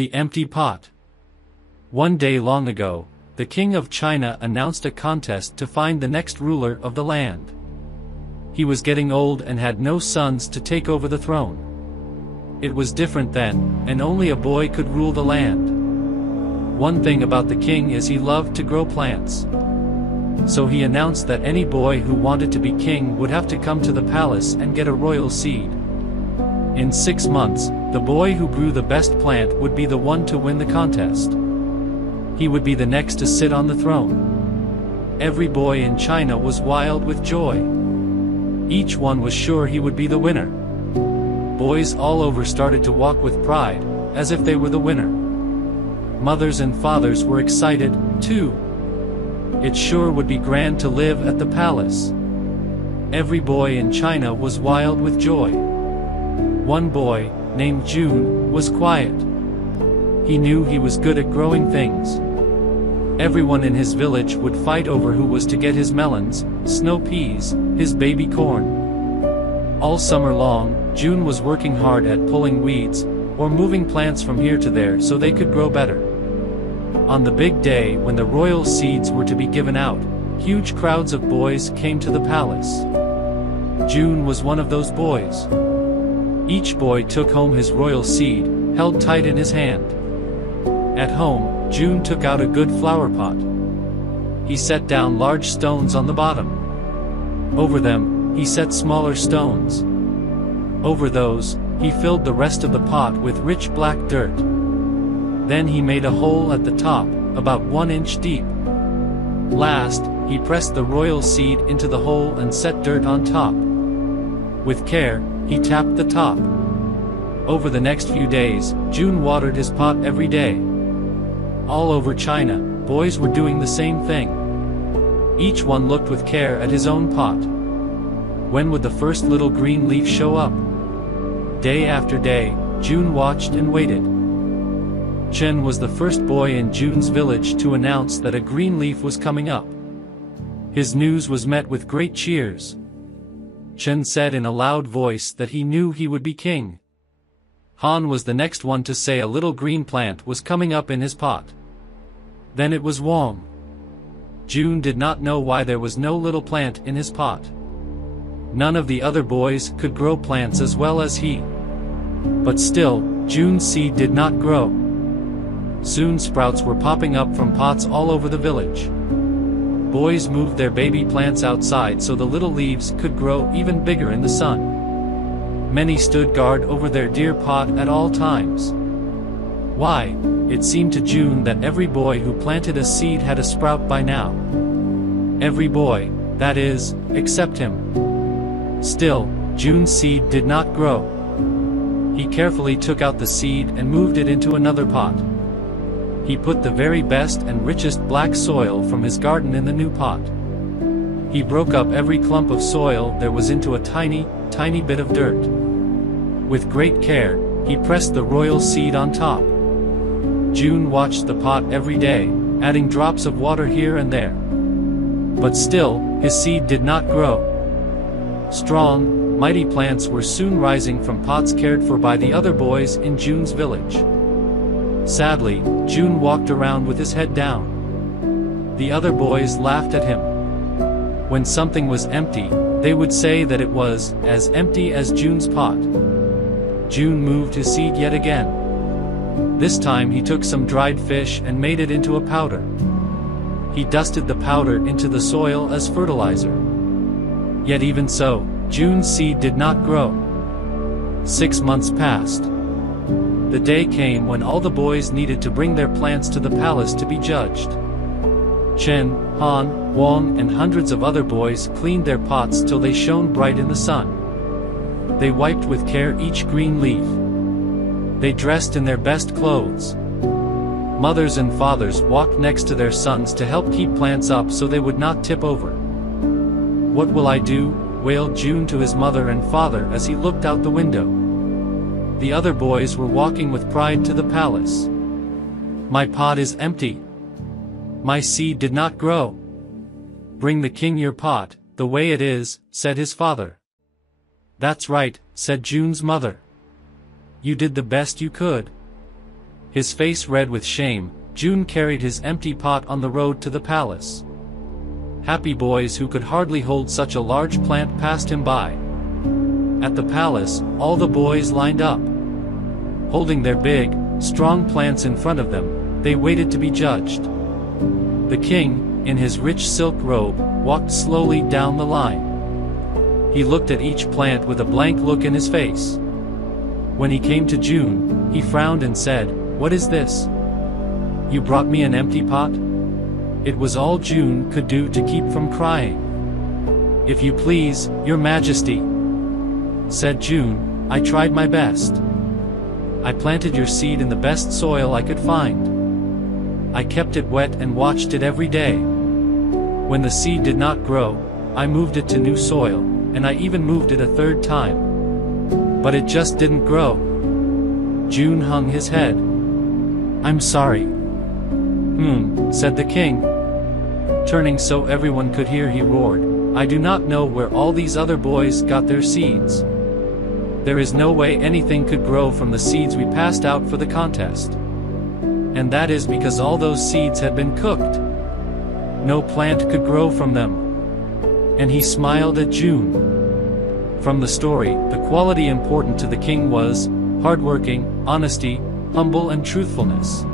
The empty pot. One day long ago, the king of China announced a contest to find the next ruler of the land. He was getting old and had no sons to take over the throne. It was different then, and only a boy could rule the land. One thing about the king is he loved to grow plants. So he announced that any boy who wanted to be king would have to come to the palace and get a royal seed. In 6 months, the boy who grew the best plant would be the one to win the contest. He would be the next to sit on the throne. Every boy in China was wild with joy. Each one was sure he would be the winner. Boys all over started to walk with pride, as if they were the winner. Mothers and fathers were excited, too. It sure would be grand to live at the palace. Every boy in China was wild with joy. One boy, named June, was quiet. He knew he was good at growing things. Everyone in his village would fight over who was to get his melons, snow peas, his baby corn. All summer long, June was working hard at pulling weeds, or moving plants from here to there so they could grow better. On the big day when the royal seeds were to be given out, huge crowds of boys came to the palace. June was one of those boys. Each boy took home his royal seed, held tight in his hand. At home, June took out a good flower pot. He set down large stones on the bottom. Over them, he set smaller stones. Over those, he filled the rest of the pot with rich black dirt. Then he made a hole at the top, about 1 inch deep. Last, he pressed the royal seed into the hole and set dirt on top. With care, he tapped the top. Over the next few days, June watered his pot every day. All over China, boys were doing the same thing. Each one looked with care at his own pot. When would the first little green leaf show up? Day after day, June watched and waited. Chen was the first boy in June's village to announce that a green leaf was coming up. His news was met with great cheers. Chen said in a loud voice that he knew he would be king. Han was the next one to say a little green plant was coming up in his pot. Then it was Wang. June did not know why there was no little plant in his pot. None of the other boys could grow plants as well as he. But still, June's seed did not grow. Soon sprouts were popping up from pots all over the village. Boys moved their baby plants outside so the little leaves could grow even bigger in the sun. Many stood guard over their dear pot at all times. Why, it seemed to June that every boy who planted a seed had a sprout by now. Every boy, that is, except him. Still, June's seed did not grow. He carefully took out the seed and moved it into another pot. He put the very best and richest black soil from his garden in the new pot. He broke up every clump of soil there was into a tiny, tiny bit of dirt. With great care, he pressed the royal seed on top. June watched the pot every day, adding drops of water here and there. But still, his seed did not grow. Strong, mighty plants were soon rising from pots cared for by the other boys in June's village. Sadly, June walked around with his head down. The other boys laughed at him. When something was empty, they would say that it was as empty as June's pot. June moved his seed yet again. This time he took some dried fish and made it into a powder. He dusted the powder into the soil as fertilizer. Yet even so, June's seed did not grow. 6 months passed. The day came when all the boys needed to bring their plants to the palace to be judged. Chen, Han, Wang and hundreds of other boys cleaned their pots till they shone bright in the sun. They wiped with care each green leaf. They dressed in their best clothes. Mothers and fathers walked next to their sons to help keep plants up so they would not tip over. "What will I do?" wailed June to his mother and father as he looked out the window. The other boys were walking with pride to the palace. "My pot is empty. My seed did not grow." "Bring the king your pot, the way it is," said his father. "That's right," said June's mother. "You did the best you could." His face red with shame, June carried his empty pot on the road to the palace. Happy boys who could hardly hold such a large plant passed him by. At the palace, all the boys lined up. Holding their big, strong plants in front of them, they waited to be judged. The king, in his rich silk robe, walked slowly down the line. He looked at each plant with a blank look in his face. When he came to June, he frowned and said, "What is this? You brought me an empty pot?" It was all June could do to keep from crying. "If you please, your majesty," said June, "I tried my best. I planted your seed in the best soil I could find. I kept it wet and watched it every day. When the seed did not grow, I moved it to new soil, and I even moved it a third time. But it just didn't grow." June hung his head. "I'm sorry." Said the king. Turning so everyone could hear, he roared, "I do not know where all these other boys got their seeds. There is no way anything could grow from the seeds we passed out for the contest. And that is because all those seeds had been cooked. No plant could grow from them." And he smiled at June. From the story, the quality important to the king was hardworking, honesty, humble and truthfulness.